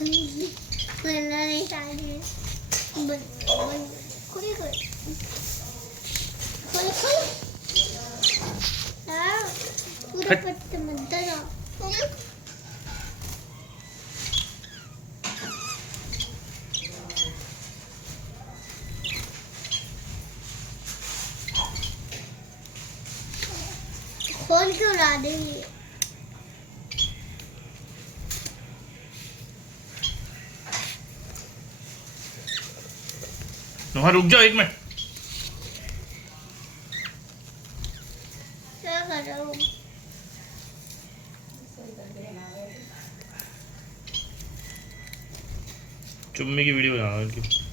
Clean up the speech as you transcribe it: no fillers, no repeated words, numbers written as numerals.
करना नहीं चाहिए। खोल पूरा पत्ता मत दो। खोल के उड़ा देंगे। वहाँ रुक जाओ एक मिनट। क्या कर रहा हूँ? चुम्मी की वीडियो बना रहा हूँ।